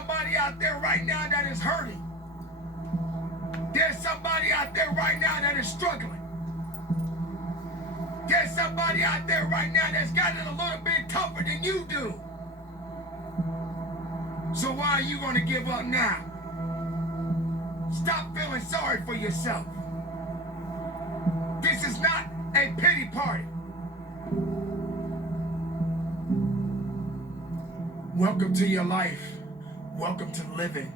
somebody out there right now that is hurting. There's somebody out there right now that is struggling. There's somebody out there right now that's got it a little bit tougher than you do. So why are you going to give up now? Stop feeling sorry for yourself. This is not a pity party. Welcome to your life. Welcome to living.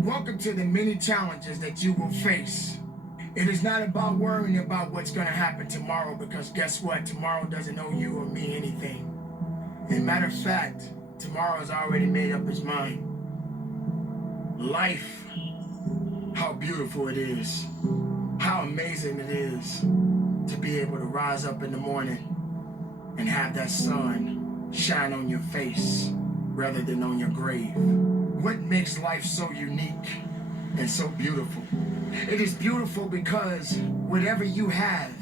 Welcome to the many challenges that you will face. It is not about worrying about what's going to happen tomorrow, because guess what? Tomorrow doesn't owe you or me anything. And matter of fact, tomorrow has already made up its mind. Life, how beautiful it is. How amazing it is to be able to rise up in the morning and have that sun shine on your face rather than on your grave. What makes life so unique and so beautiful? It is beautiful because whatever you have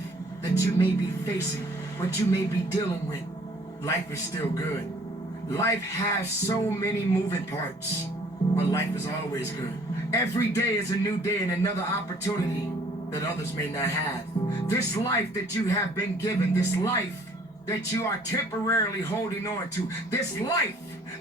that you may be facing, what you may be dealing with, life is still good. Life has so many moving parts, but life is always good. Every day is a new day and another opportunity that others may not have. This life that you have been given, this life that you are temporarily holding on to, this life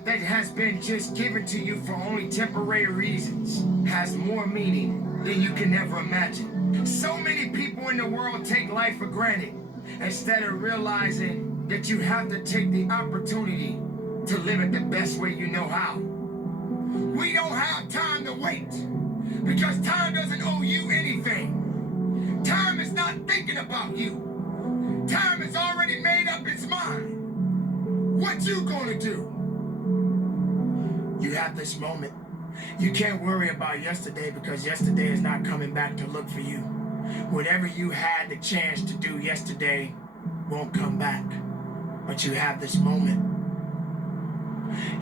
that has been just given to you for only temporary reasons, has more meaning than you can ever imagine. So many people in the world take life for granted instead of realizing that you have to take the opportunity to live it the best way you know how. We don't have time to wait because time doesn't owe you anything. Time is not thinking about you. Time has already made up its mind. What you gonna do? You have this moment. You can't worry about yesterday because yesterday is not coming back to look for you. Whatever you had the chance to do yesterday won't come back. But you have this moment.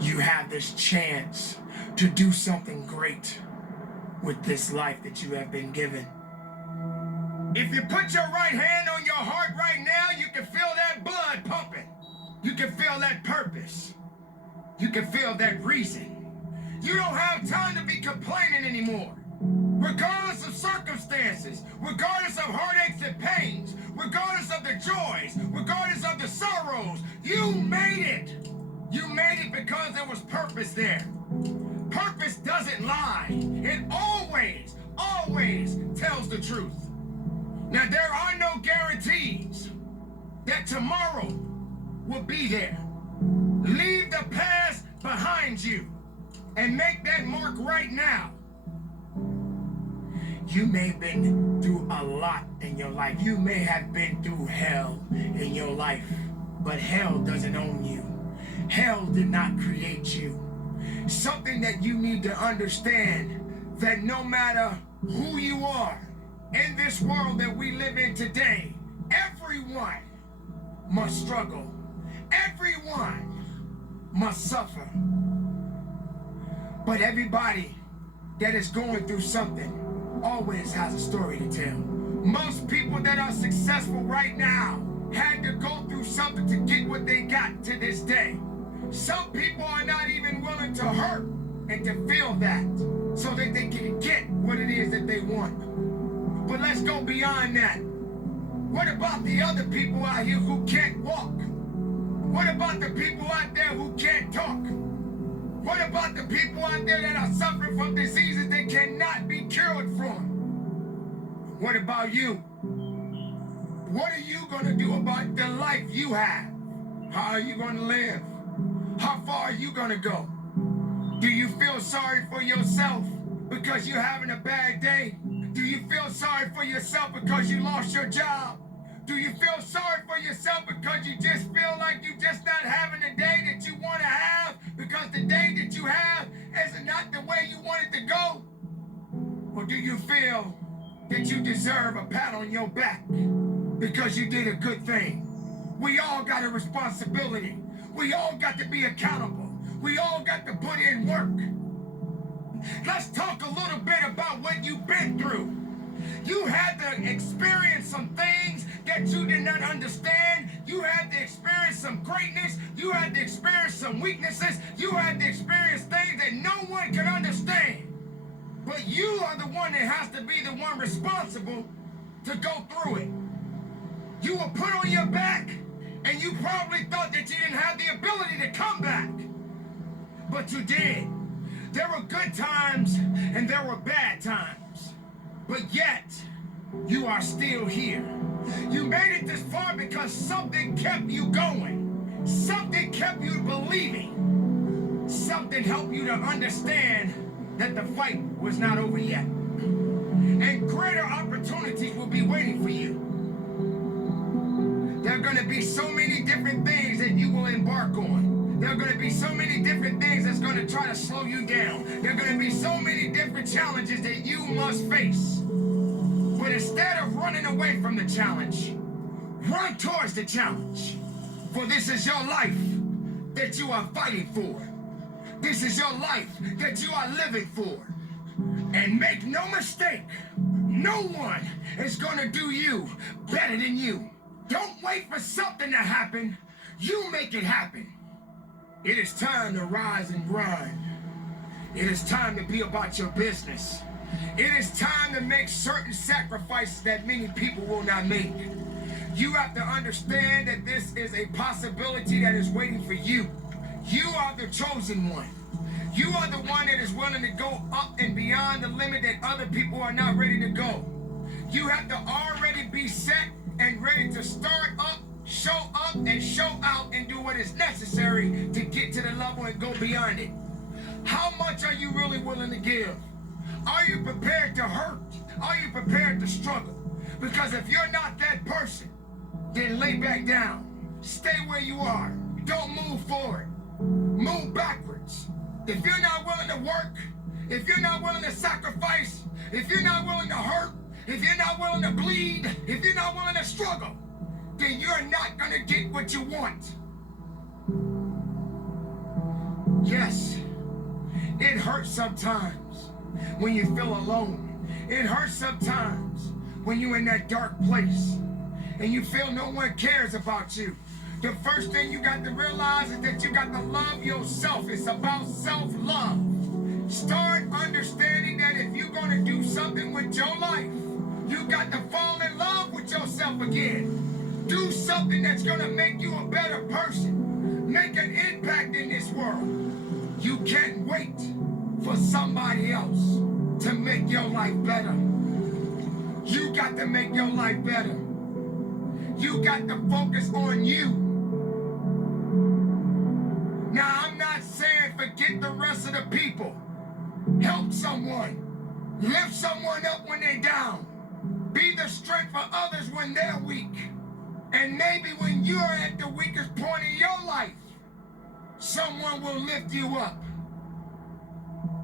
You have this chance to do something great with this life that you have been given. If you put your right hand on your heart right now, you can feel that blood pumping. You can feel that purpose. You can feel that reason. You don't have time to be complaining anymore. Regardless of circumstances, regardless of heartaches and pains, regardless of the joys, regardless of the sorrows, you made it. You made it because there was purpose there. Purpose doesn't lie. It always, always tells the truth. Now, there are no guarantees that tomorrow will be there. Leave the past behind you and make that mark right now. You may have been through a lot in your life. You may have been through hell in your life, but hell doesn't own you. Hell did not create you. Something that you need to understand, that no matter who you are in this world that we live in today, everyone must struggle. Everyone must suffer. But everybody that is going through something always has a story to tell. Most people that are successful right now had to go through something to get what they got to this day. Some people are not even willing to hurt and to feel that so that they can get what it is that they want. But let's go beyond that. What about the other people out here who can't walk? What about the people out there who can't talk? What about the people out there that are suffering from diseases they cannot be cured from? What about you? What are you going to do about the life you have? How are you going to live? How far are you going to go? Do you feel sorry for yourself because you're having a bad day? Do you feel sorry for yourself because you lost your job? Do you feel sorry for yourself because you just feel like you're just not having the day that you want to have because the day that you have is not the way you want it to go? Or do you feel that you deserve a pat on your back because you did a good thing? We all got a responsibility. We all got to be accountable. We all got to put in work. Let's talk a little bit about what you've been through. You had to experience some things that you did not understand. You had to experience some greatness. You had to experience some weaknesses. You had to experience things that no one can understand. But you are the one that has to be the one responsible to go through it. You were put on your back, and you probably thought that you didn't have the ability to come back. But you did. There were good times, and there were bad times. But yet, you are still here. You made it this far because something kept you going. Something kept you believing. Something helped you to understand that the fight was not over yet. And greater opportunities will be waiting for you. There are going to be so many different things that you will embark on. There are going to be so many different things that's going to try to slow you down. There are going to be so many different challenges that you must face. But instead of running away from the challenge, run towards the challenge. For this is your life that you are fighting for. This is your life that you are living for. And make no mistake, no one is going to do you better than you. Don't wait for something to happen. You make it happen. It is time to rise and grind. It is time to be about your business. It is time to make certain sacrifices that many people will not make. You have to understand that this is a possibility that is waiting for you. You are the chosen one. You are the one that is willing to go up and beyond the limit that other people are not ready to go. You have to already be set and ready to start up, show out, and do what is necessary to get to the level and go beyond it. How much are you really willing to give? Are you prepared to hurt? Are you prepared to struggle? Because if you're not that person, then lay back down. Stay where you are. Don't move forward. Move backwards. If you're not willing to work, if you're not willing to sacrifice, if you're not willing to hurt, if you're not willing to bleed, if you're not willing to struggle, then you're not going to get what you want. Yes, it hurts sometimes when you feel alone. It hurts sometimes when you're in that dark place and you feel no one cares about you. The first thing you got to realize is that you got to love yourself. It's about self-love. Start understanding that if you're going to do something with your life, you got to fall in love with yourself again. Do something that's going to make you a better person. Make an impact in this world. You can't wait for somebody else to make your life better. You got to make your life better. You got to focus on you. Now, I'm not saying forget the rest of the people. Help someone. Lift someone up when they're down. Be the strength for others when they're weak. And maybe when you're at the weakest point in your life, someone will lift you up.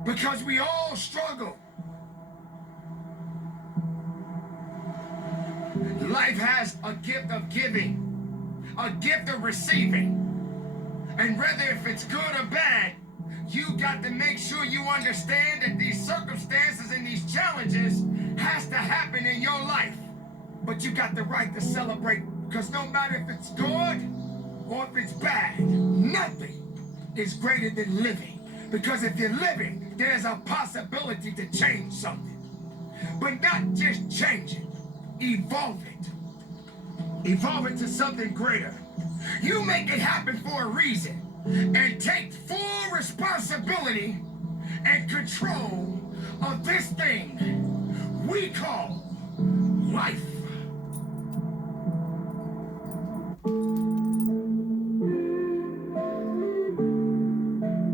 Because we all struggle. Life has a gift of giving, a gift of receiving. And whether if it's good or bad, you got to make sure you understand that these circumstances and these challenges has to happen in your life. But you got the right to celebrate, because no matter if it's good or if it's bad, nothing is greater than living. Because if you're living, there's a possibility to change something. But not just change it, evolve it. Evolve it to something greater. You make it happen for a reason, and take full responsibility and control of this thing we call